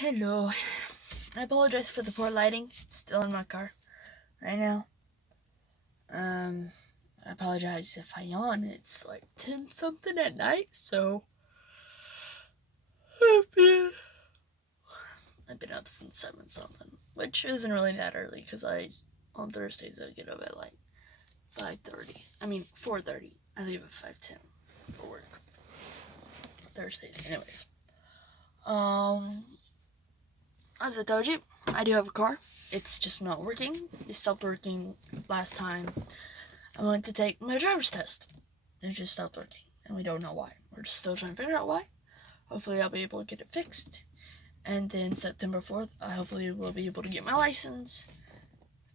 Hello. I apologize for the poor lighting. Still in my car right now. I apologize if I yawn. It's like 10 something at night, so I've been, I've been up since 7 something, which isn't really that early because on Thursdays, I get up at like 5:30. 4:30. I leave at 5:10 for work. Thursdays, anyways. Um, as I told you, I do have a car. It's just not working. It stopped working last time I went to take my driver's test. It just stopped working, and we don't know why. We're just still trying to figure out why. Hopefully, I'll be able to get it fixed. And then September 4th, I hopefully will be able to get my license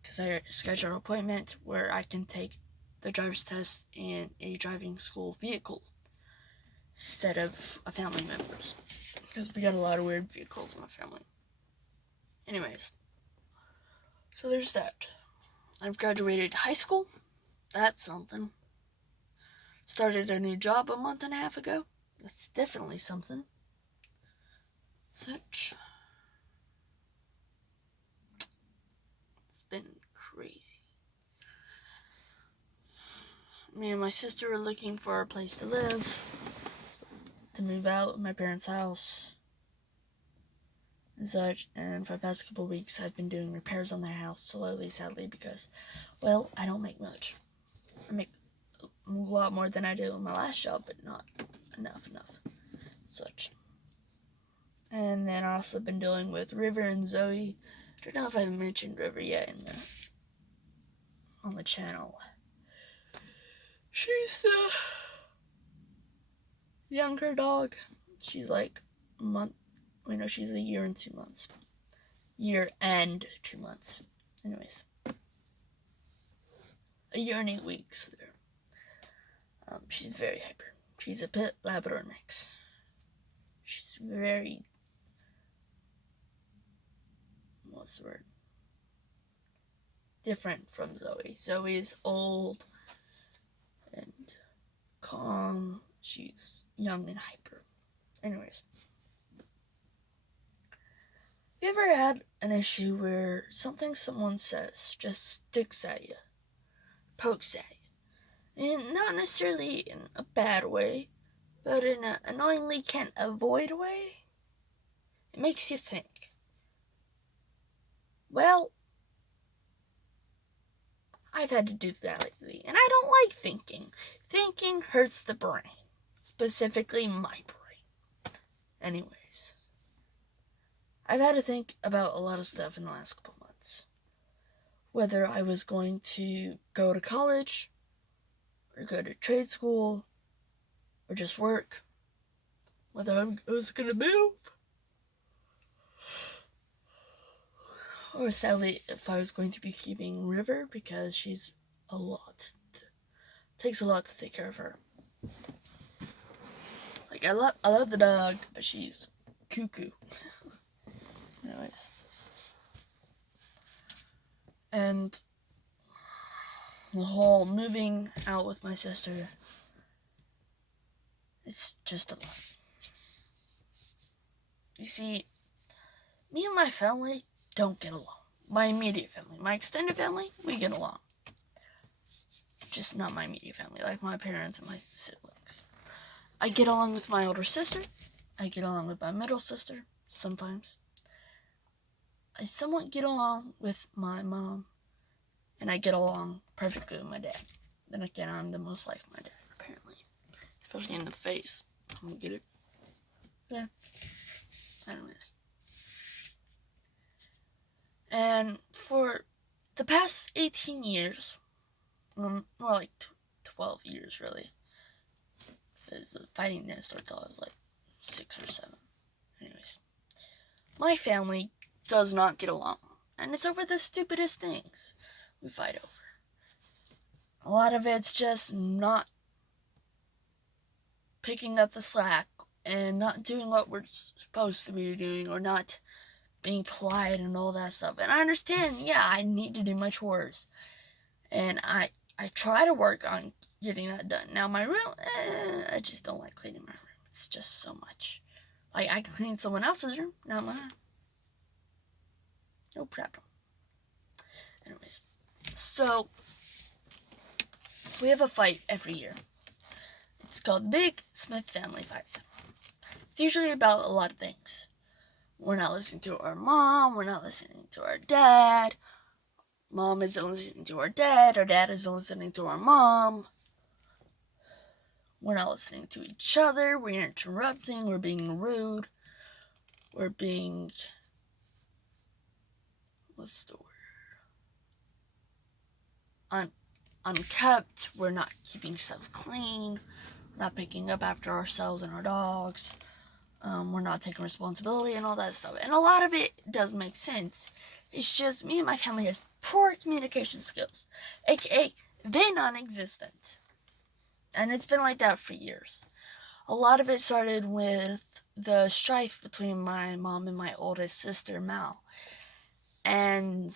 because I scheduled an appointment where I can take the driver's test in a driving school vehicle instead of a family member's, because we got a lot of weird vehicles in my family. Anyways, so there's that. I've graduated high school. That's something. Started a new job a month and a half ago. That's definitely something. Such. It's been crazy. Me and my sister were looking for a place to live, to move out of my parents' house and such, and for the past couple of weeks I've been doing repairs on their house slowly, sadly, because, well, I don't make much. I make a lot more than I did in my last job, but not enough. Such. And then I also been dealing with River and Zoe. I don't know if I've mentioned River yet on the channel. She's the younger dog. She's like a month. She's a year and 2 months. Year and 2 months. Anyways. A year and 8 weeks there. She's very hyper. She's a pit Labrador mix. She's very... what's the word? Different from Zoe. Zoe is old and calm. She's young and hyper. Anyways. You ever had an issue where something someone says just sticks at you, pokes at you, and not necessarily in a bad way, but in an annoyingly can't avoid way? It makes you think. Well, I've had to do that lately, and I don't like thinking. Thinking hurts the brain, specifically my brain. Anyways, I've had to think about a lot of stuff in the last couple months. Whether I was going to go to college, or go to trade school, or just work. Whether I was going to move, or sadly, if I was going to be keeping River, because she's a lot. Takes a lot to take care of her. Like, I love the dog, but she's cuckoo. Anyways. And the whole moving out with my sister, it's just a lot. You see, me and my family don't get along. My immediate family. My extended family, we get along. Just not my immediate family, like my parents and my siblings. I get along with my older sister. I get along with my middle sister, sometimes. I somewhat get along with my mom. And I get along perfectly with my dad. Then again, I'm the most like my dad, apparently. Especially in the face. I don't get it. Yeah. Anyways. And for the past 18 years, more like 12 years, really. Because fighting didn't start till I was like 6 or 7. Anyways. My family does not get along. And it's over the stupidest things we fight over. A lot of it's just not picking up the slack and not doing what we're supposed to be doing, or not being polite and all that stuff. And I understand, yeah, I need to do my chores. And I try to work on getting that done. Now, my room, I just don't like cleaning my room. It's just so much. Like, I clean someone else's room, not mine. No problem. Anyways, so we have a fight every year. It's called Big Smith Family Fight. It's usually about a lot of things. We're not listening to our mom. We're not listening to our dad. Mom isn't listening to our dad. Our dad isn't listening to our mom. We're not listening to each other. We're interrupting. We're being rude. We're being... what's the word? Unkept. We're not keeping stuff clean. We're not picking up after ourselves and our dogs. We're not taking responsibility and all that stuff. And a lot of it does make sense. It's just me and my family has poor communication skills. AKA, they're non-existent. And it's been like that for years. A lot of it started with the strife between my mom and my oldest sister, Mal. And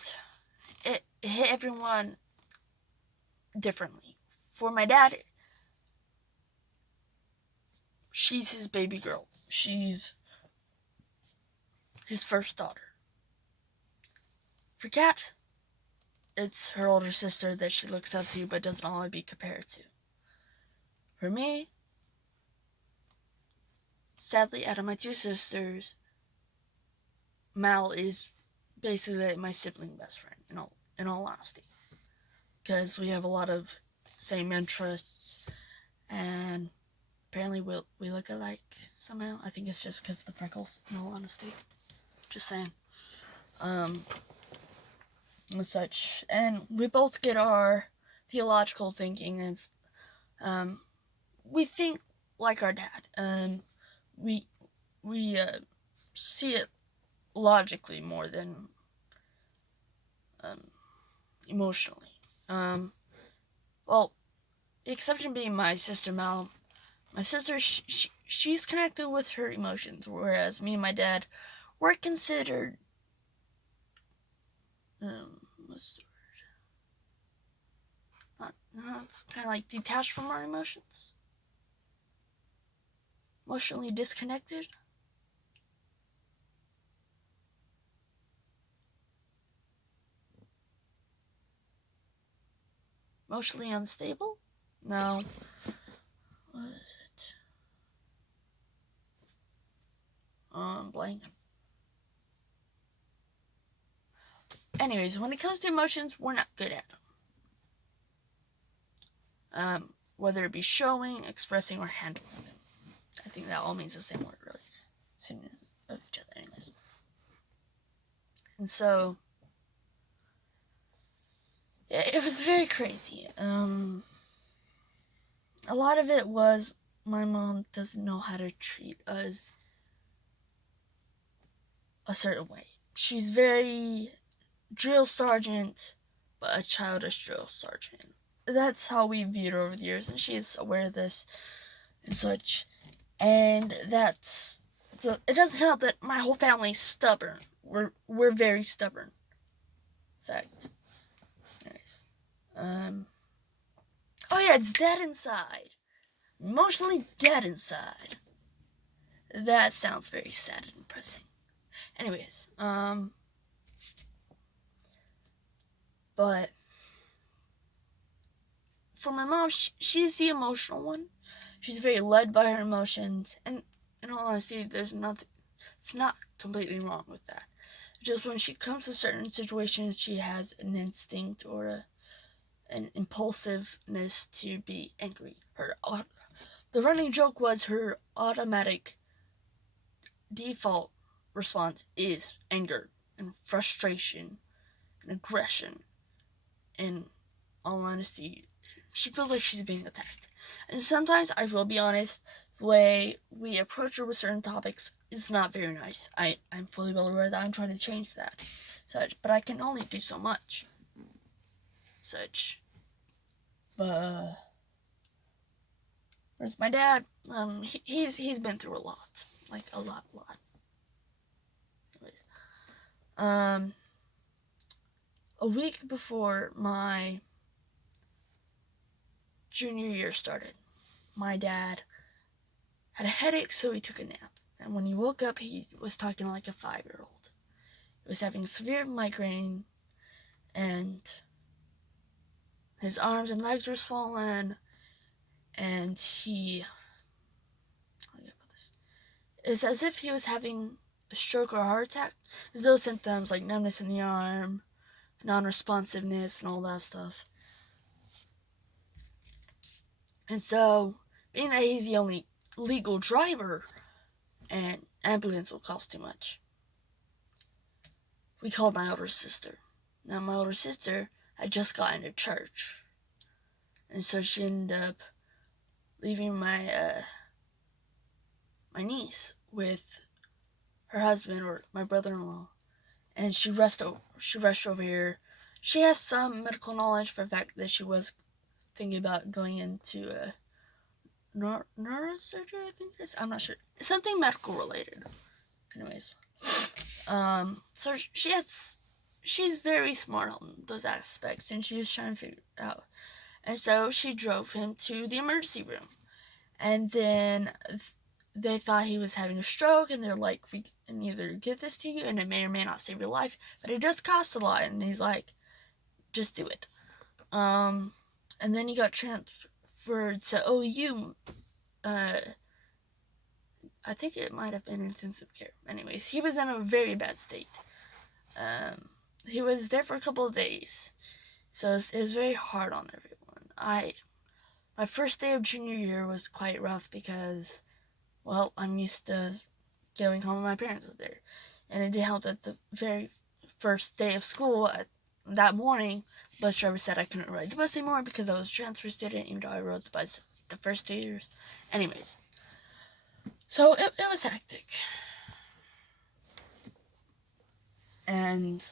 it hit everyone differently. For my dad, she's his baby girl. She's his first daughter. For Kat, it's her older sister that she looks up to but doesn't want to be compared to. For me, sadly, out of my two sisters, Mal is basically my sibling best friend, in all honesty. Because we have a lot of same interests, and apparently we look alike somehow. I think it's just because of the freckles, in all honesty. Just saying. And such. And we both get our theological thinking as, we think like our dad, and we see it logically more than emotionally. Well, the exception being my sister Mal. My sister, she's connected with her emotions, whereas me and my dad, we're considered, what's the word? It's kind of like detached from our emotions. Emotionally disconnected. Emotionally unstable? No. What is it? Blank. Anyways, when it comes to emotions, we're not good at them. Whether it be showing, expressing, or handling them. I think that all means the same word, really. Synonym of each other, anyways. And so, it was very crazy. A lot of it was my mom doesn't know how to treat us a certain way. She's very drill sergeant, but a childish drill sergeant. That's how we viewed her over the years, and she is aware of this and such. And it doesn't help that my whole family's stubborn. We're very stubborn. In fact. Anyways. Oh yeah, it's dead inside. Emotionally dead inside. That sounds very sad and depressing. Anyways, but for my mom, she's the emotional one. She's very led by her emotions, and in all honesty, it's not completely wrong with that. Just when she comes to certain situations, she has an instinct or an impulsiveness to be angry. The running joke was her automatic default response is anger and frustration and aggression. In all honesty, she feels like she's being attacked. And sometimes, I will be honest, the way we approach her with certain topics is not very nice. I'm fully well aware that I'm trying to change that. But I can only do so much. But whereas my dad, he's been through a lot. Like a lot. Anyways. A week before my junior year started, my dad had a headache, so he took a nap. And when he woke up, he was talking like a 5-year-old. He was having severe migraine, and his arms and legs were swollen, and it's as if he was having a stroke or a heart attack. There's those symptoms like numbness in the arm, non-responsiveness, and all that stuff. And so, being that he's the only legal driver, and ambulance will cost too much, we called my older sister. Now, my older sister had just gotten to church, and so she ended up leaving my niece with her husband, or my brother-in-law, and she rushed over here. She has some medical knowledge for the fact that she was thinking about going into neurosurgery, I think it is. I'm not sure. Something medical related. Anyways. So she's very smart on those aspects, and she was trying to figure it out. And so she drove him to the emergency room. And then they thought he was having a stroke, and they're like, we can either give this to you, and it may or may not save your life, but it does cost a lot. And he's like, just do it. And then he got transferred to OU. I think it might have been intensive care. Anyways, he was in a very bad state. He was there for a couple of days, so it was very hard on everyone. My first day of junior year was quite rough because, well, I'm used to going home and my parents were there. And it didn't help that the very first day of school, that morning, the bus driver said I couldn't ride the bus anymore because I was a transfer student, even though I rode the bus the first 2 years. Anyways, so it was hectic. And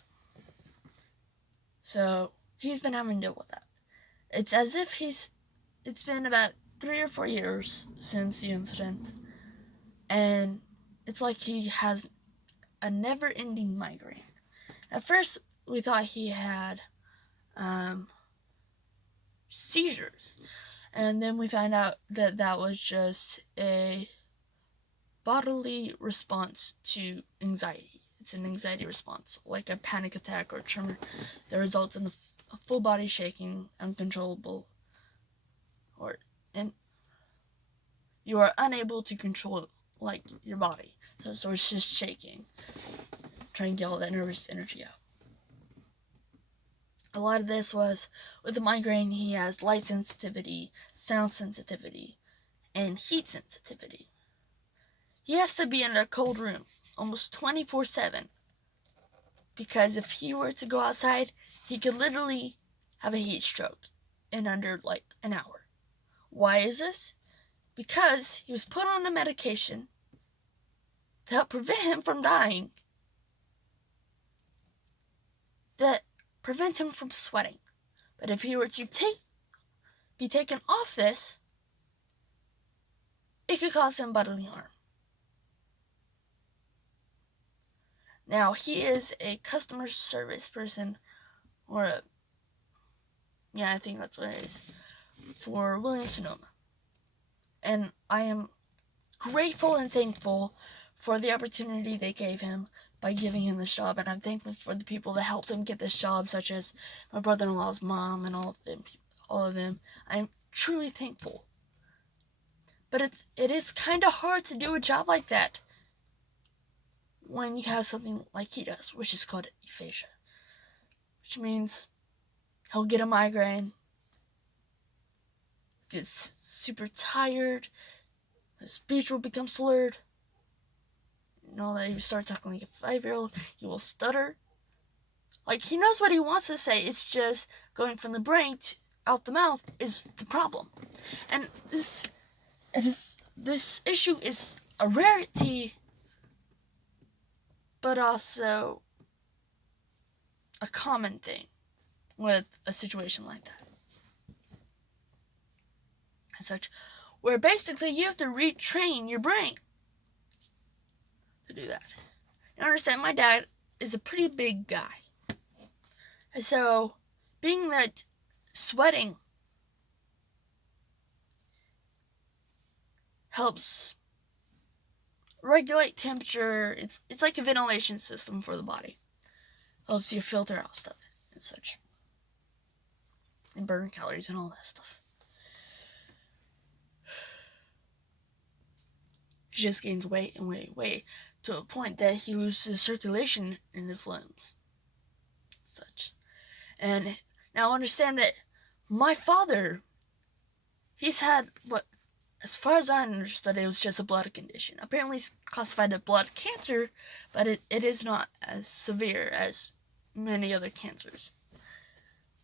so he's been having to deal with that. It's as if it's been about 3 or 4 years since the incident, and it's like he has a never-ending migraine. At first, we thought he had seizures, and then we found out that was just a bodily response to anxiety. It's an anxiety response, like a panic attack or tremor that results in a full body shaking, uncontrollable, and you are unable to control your body. So it's just shaking, trying to get all that nervous energy out. A lot of this was, with the migraine, he has light sensitivity, sound sensitivity, and heat sensitivity. He has to be in a cold room almost 24/7, because if he were to go outside, he could literally have a heat stroke in under an hour. Why is this? Because he was put on a medication to help prevent him from dying that prevents him from sweating. But if he were to be taken off this, it could cause him bodily harm. Now, he is a customer service person, I think that's what it is, for Williams-Sonoma. And I am grateful and thankful for the opportunity they gave him by giving him this job, and I'm thankful for the people that helped him get this job, such as my brother-in-law's mom and all of them. I'm truly thankful. But it is kind of hard to do a job like that when you have something like he does, which is called aphasia, which means he'll get a migraine, gets super tired, his speech will become slurred, that you start talking like a 5-year-old, he will stutter. He knows what he wants to say, it's just going from the brain out the mouth is the problem. And this issue is a rarity, but also a common thing with a situation like that. As such, where basically you have to retrain your brain to do that. You understand, my dad is a pretty big guy. And so, being that sweating helps regulate temperature, it's like a ventilation system for the body. Helps you filter out stuff and such. And burn calories and all that stuff. He just gains weight and weight to a point that he loses circulation in his limbs. Such. And now understand that my father, he's had what, as far as I understood, it was just a blood condition. Apparently it's classified as blood cancer, but it is not as severe as many other cancers.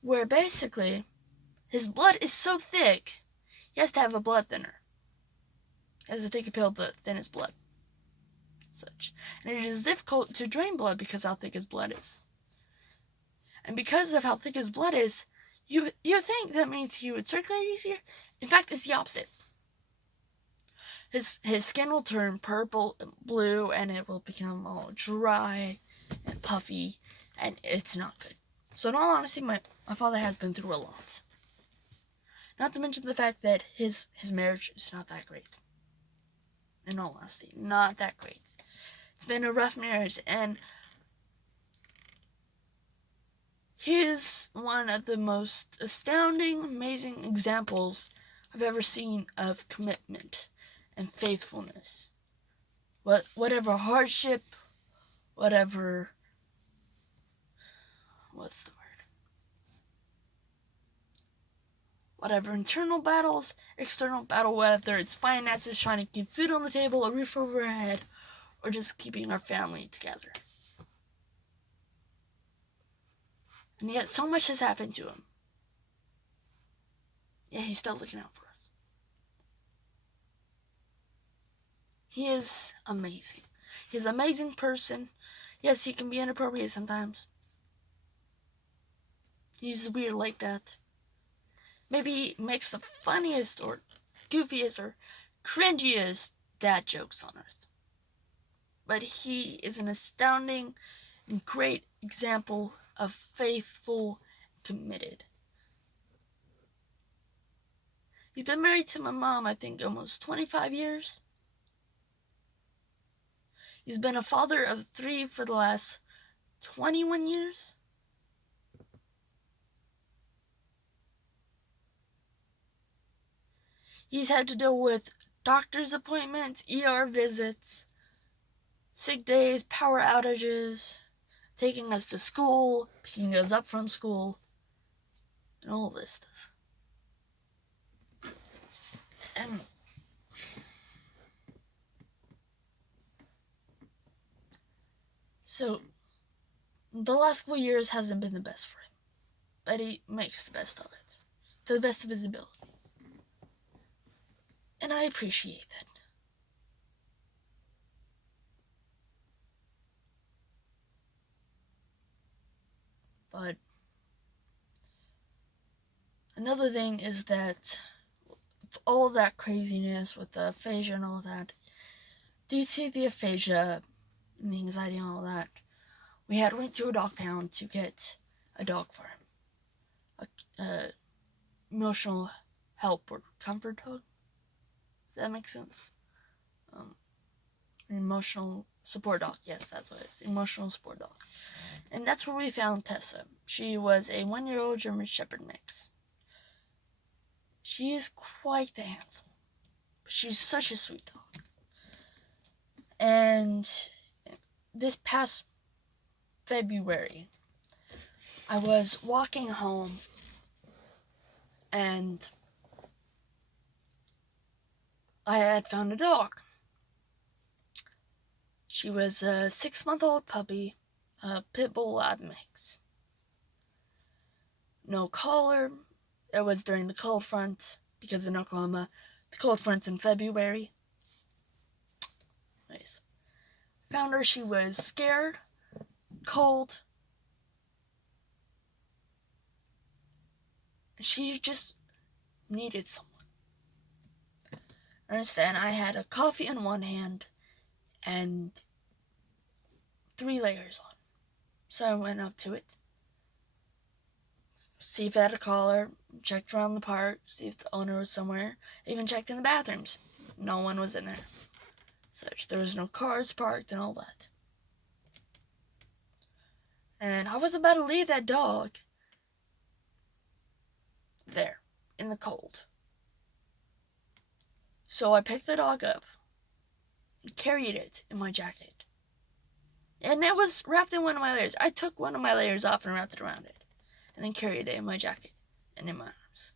Where basically, his blood is so thick, he has to have a blood thinner. He has to take a pill to thin his blood. Such. And it is difficult to drain blood because of how thick his blood is. And because of how thick his blood is, you think that means he would circulate easier? In fact, it's the opposite. His skin will turn purple and blue, and it will become all dry and puffy, and it's not good. So in all honesty, my father has been through a lot. Not to mention the fact that his marriage is not that great. In all honesty, not that great. It's been a rough marriage, and he is one of the most astounding, amazing examples I've ever seen of commitment and faithfulness. Whatever hardship, whatever, what's the word? Whatever internal battles, external battle, whether it's finances, trying to keep food on the table, a roof over our head, or just keeping our family together. And yet so much has happened to him. Yet he's still looking out for us. He is amazing. He's an amazing person. Yes, he can be inappropriate sometimes. He's weird like that. Maybe he makes the funniest or goofiest or cringiest dad jokes on earth. But he is an astounding and great example of faithful, committed. He's been married to my mom, I think, almost 25 years. He's been a father of 3 for the last 21 years. He's had to deal with doctor's appointments, ER visits, sick days, power outages, taking us to school, picking us up from school, and all this stuff. And so, the last couple years hasn't been the best for him, but he makes the best of it, to the best of his ability. And I appreciate that. But another thing is that all that craziness with the aphasia and all that, due to the aphasia and the anxiety and all that, we had went to a dog pound to get a dog for him. A emotional help or comfort dog. Does that make sense? An emotional support dog. Yes, that's what it is. Emotional support dog. And that's where we found Tessa. She was a 1-year-old German Shepherd mix. She is quite the handful. She's such a sweet dog. And this past February, I was walking home and I had found a dog. She was a 6-month-old puppy, a pit bull lab mix. No collar. It was during the cold front, because in Oklahoma, the cold front's in February. Nice. Found her, she was scared, cold. She just needed someone. Understand, I had a coffee in one hand and 3 layers on. So I went up to it, see if it had a collar, checked around the park, see if the owner was somewhere, even checked in the bathrooms. No one was in there. Such, there was no cars parked and all that. And I was about to leave that dog there in the cold. So I picked the dog up and carried it in my jacket. And it was wrapped in one of my layers. I took one of my layers off and wrapped it around it. And then carried it in my jacket and in my arms.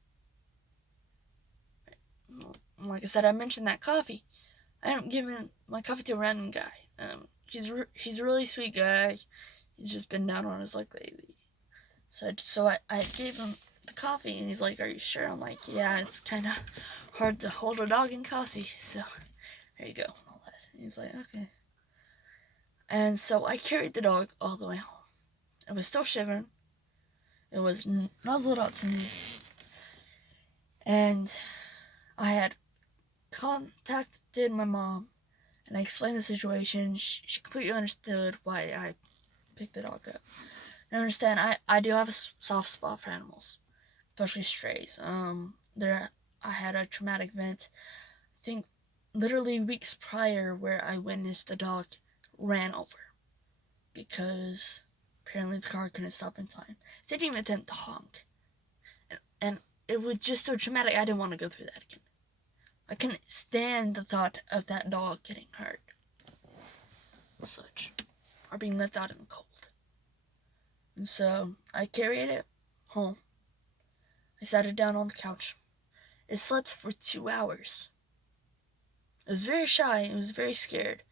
Like I said, I mentioned that coffee. I ended up giving my coffee to a random guy. He's a really sweet guy. He's just been down on his luck lately. So I gave him the coffee, and he's like, "Are you sure?" I'm like, "Yeah, it's kind of hard to hold a dog in coffee, so there you go." All that. And he's like, "Okay." And so I carried the dog all the way home. It was still shivering. It was nuzzled up to me. And I had contacted my mom, and I explained the situation. She completely understood why I picked the dog up. I understand, I do have a soft spot for animals, especially strays. I had a traumatic event, I think literally weeks prior, where I witnessed the dog ran over because apparently the car couldn't stop in time. It didn't even attempt to honk. And it was just so traumatic, I didn't want to go through that again. I couldn't stand the thought of that dog getting hurt. Such. Or being left out in the cold. And so I carried it home. I sat it down on the couch. It slept for 2 hours. It was very shy. It was very scared.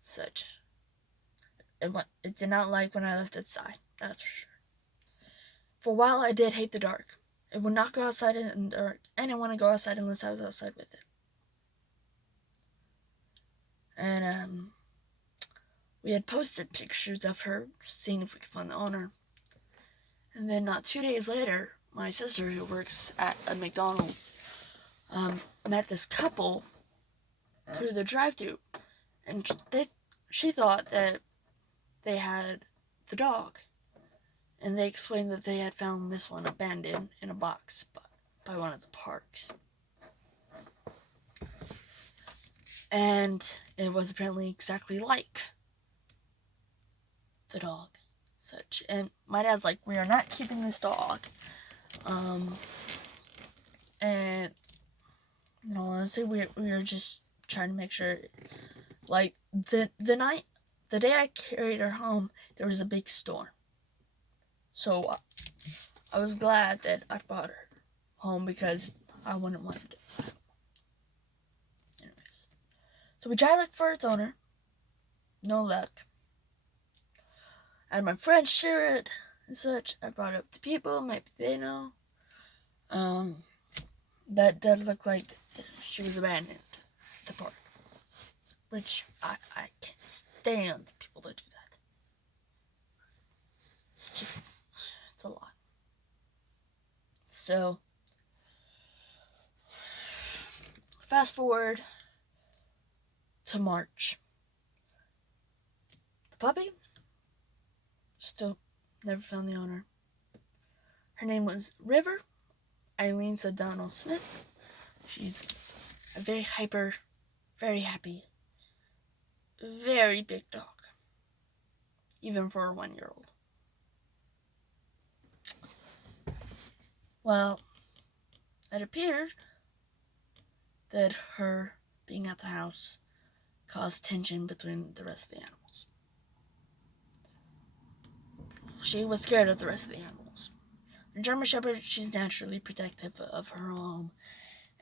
Such. It did not like when I left its side. That's for sure. For a while, I did hate the dark. It would not go outside in the dark. I didn't want to go outside unless I was outside with it. And we had posted pictures of her, seeing if we could find the owner. And then not 2 days later, my sister, who works at a McDonald's, met this couple through the drive-thru, and she thought that they had the dog, and they explained that they had found this one abandoned in a box by one of the parks. And it was apparently exactly like the dog. Such. And my dad's like, "We are not keeping this dog." And honestly, we were just trying to make sure, like, the day I carried her home, there was a big storm. So I was glad that I brought her home because I wouldn't want to do that. Anyways, so we tried to look for its owner. No luck. I had my friends share it and such. I brought it up to people, maybe they know. That does look like she was abandoned at the park. Which I can't stand people that do that. It's a lot. So, fast forward to March. The puppy still never found the owner. Her name was River Eileen Sedano Smith. She's a very hyper, very happy, very big dog. Even for a 1-year-old. Well, it appeared that her being at the house caused tension between the rest of the animals. She was scared of the rest of the animals. The German Shepherd, she's naturally protective of her home.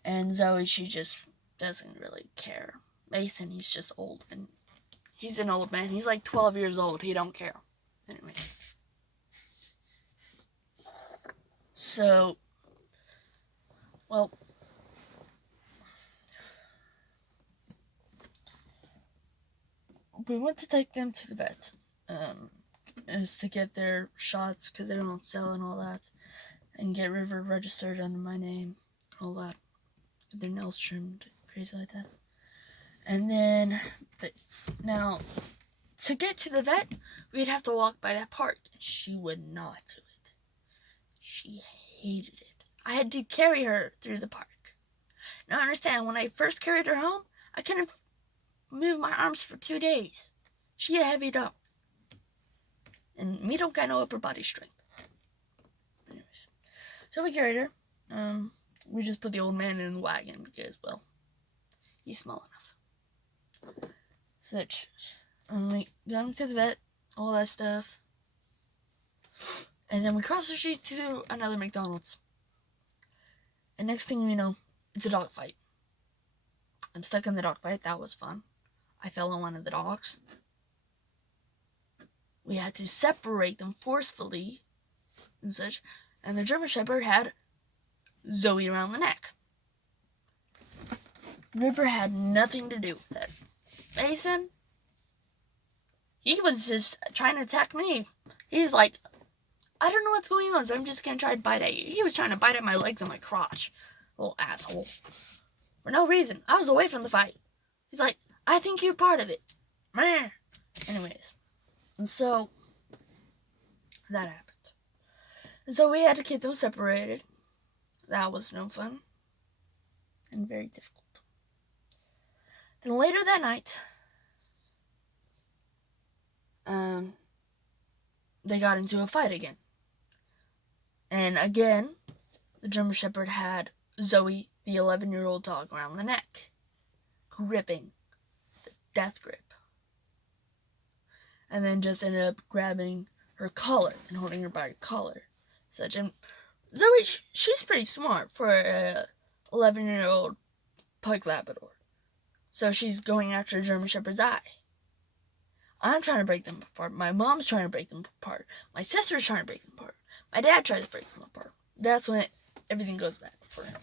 And Zoe, she just doesn't really care. Mason, he's just old. And he's an old man. He's like 12 years old. He don't care. Anyway. So, well, we went to take them to the vet. Is to get their shots because they don't sell and all that, and get River registered under my name, all that. Their nails trimmed, crazy like that. And then, now, to get to the vet, we'd have to walk by that park. She would not do it. She hated it. I had to carry her through the park. Now, understand, when I first carried her home, I couldn't move my arms for 2 days. She a heavy dog. And me don't got no upper body strength. Anyways. So we carried her. We just put the old man in the wagon because, well, he's small enough. Such. We got him to the vet, all that stuff. And then we crossed the street to another McDonald's. And next thing you know, it's a dog fight. I'm stuck in the dog fight. That was fun. I fell on one of the dogs. We had to separate them forcefully and such. And the German Shepherd had Zoe around the neck. River had nothing to do with it. Mason, he was just trying to attack me. He's like, I don't know what's going on, so I'm just going to try to bite at you. He was trying to bite at my legs and my crotch. Little asshole. For no reason. I was away from the fight. He's like, I think you're part of it. Meh. Anyways. And so, that happened. And so we had to keep them separated. That was no fun. And very difficult. Then later that night, they got into a fight again. And again, the German Shepherd had Zoe, the 11-year-old dog, around the neck, gripping the death grip. And then just ended up grabbing her collar and holding her by her collar. Such. And Zoe, she's pretty smart for a 11-year-old pug Labrador. So she's going after a German Shepherd's eye. I'm trying to break them apart. My mom's trying to break them apart. My sister's trying to break them apart. My dad tries to break them apart. That's when everything goes bad for him.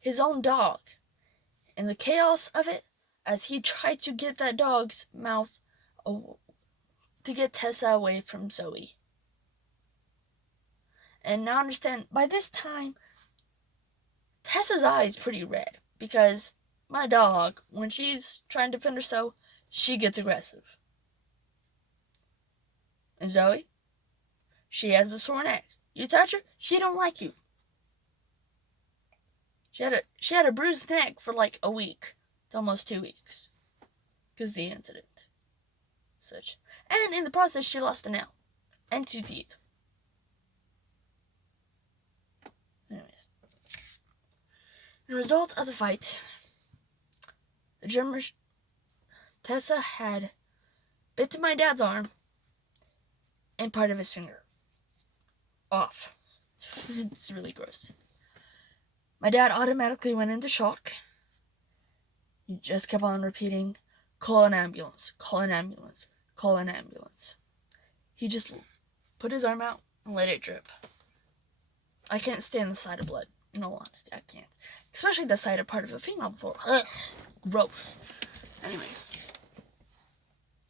His own dog. And the chaos of it, as he tried to get that dog's mouth, to get Tessa away from Zoe. And now understand, by this time, Tessa's eye is pretty red. Because my dog, when she's trying to defend herself, she gets aggressive. And Zoe, she has a sore neck. You touch her, she don't like you. She had a bruised neck for like a week to almost 2 weeks. Because of the incident. Such. And in the process, she lost a nail. And 2 teeth. Anyways. The result of the fight, the German Tessa had bitten my dad's arm and part of his finger off. It's really gross. My dad automatically went into shock. He just kept on repeating, call an ambulance, call an ambulance, call an ambulance. He just put his arm out and let it drip. I can't stand the sight of blood, in all honesty, I can't. Especially the sight of part of a female before. Ugh, gross. Anyways.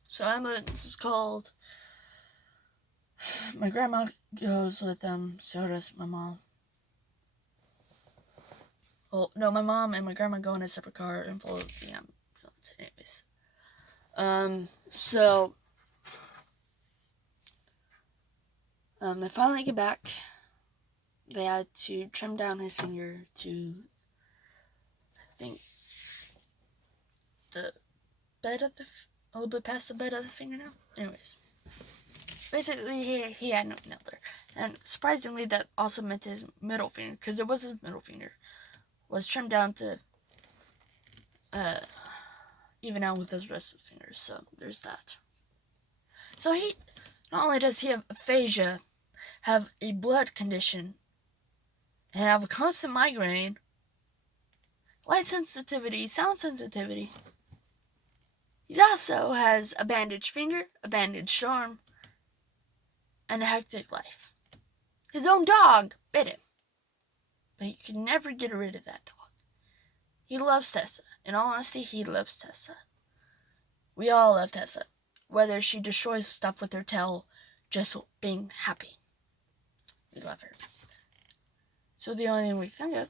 So ambulance is called. My grandma goes with them, so does my mom. Well, no, my mom and my grandma go in a separate car and follow the ambulance. Anyways. So they finally get back. They had to trim down his finger to, I think, the bed of a little bit past the bed of the fingernail. Anyways. Basically, he had no nail there. And surprisingly, that also meant his middle finger, because it was his middle finger, was trimmed down to even out with his rest of the fingers. So, there's that. So, he, not only does he have aphasia, have a blood condition, and have a constant migraine, light sensitivity, sound sensitivity, he also has a bandaged finger, a bandaged arm, and a hectic life. His own dog bit him. But he could never get rid of that dog. He loves Tessa. In all honesty, he loves Tessa. We all love Tessa. Whether she destroys stuff with her tail, just being happy. We love her. So the only thing we think of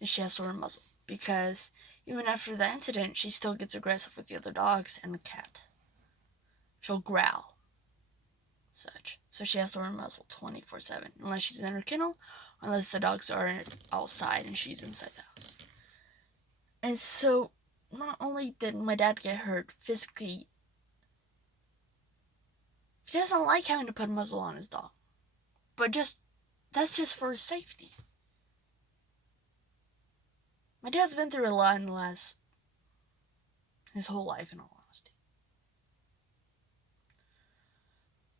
is she has sore muzzle. Because even after the incident, she still gets aggressive with the other dogs and the cat. She'll growl. Such. So she has to wear a muzzle 24/7. Unless she's in her kennel, unless the dogs are outside and she's inside the house. And so, not only did my dad get hurt physically He doesn't like having to put a muzzle on his dog. But that's just for his safety. My dad's been through a lot in his whole life, in all honesty.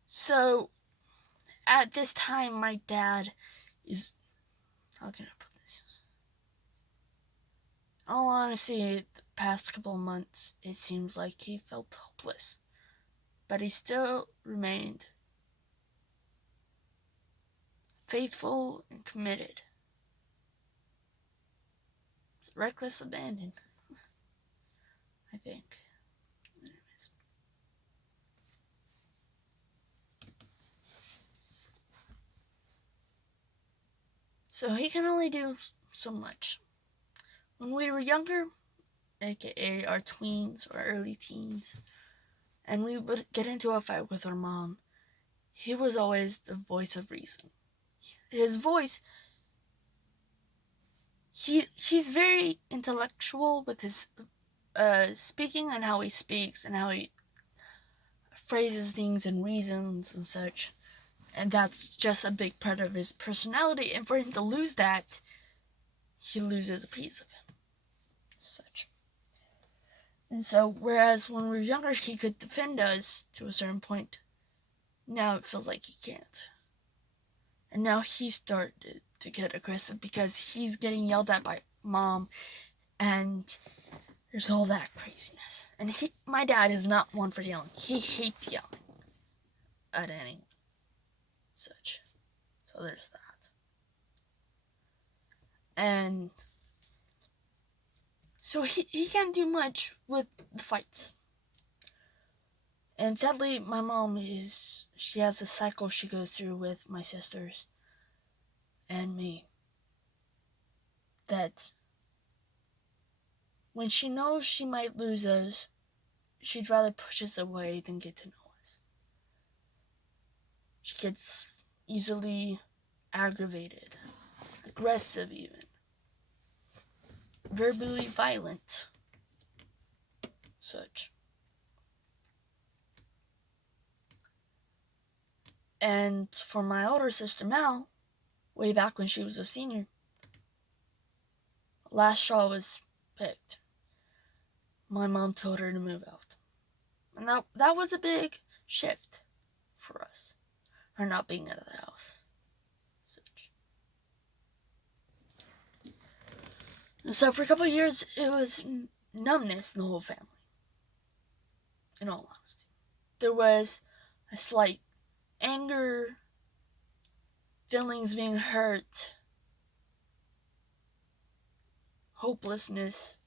So, at this time, my dad is, how can I put this? In all honesty, the past couple of months, it seems like he felt hopeless. But he still remained faithful and committed. It's reckless abandon, I think. Anyways. So he can only do so much. When we were younger, aka our tweens or early teens, and we would get into a fight with our mom, he was always the voice of reason. His voice, he's very intellectual with his speaking and how he speaks and how he phrases things and reasons and such. And that's just a big part of his personality. And for him to lose that, he loses a piece of him. Such. And so, whereas when we were younger, he could defend us to a certain point, now it feels like he can't. And now he started to get aggressive because he's getting yelled at by mom, and there's all that craziness. And my dad is not one for yelling. He hates yelling at anyone. Such. So there's that. And so he can't do much with the fights. And sadly, my mom she has a cycle she goes through with my sisters and me. That when she knows she might lose us, she'd rather push us away than get to know us. She gets easily aggravated, aggressive even, verbally violent, such. And for my older sister Mel, way back when she was a senior, last straw was picked. My mom told her to move out. And that was a big shift for us. Her not being out of the house. Such. And so for a couple of years, it was numbness in the whole family. In all honesty. There was a slight anger, feelings being hurt, hopelessness,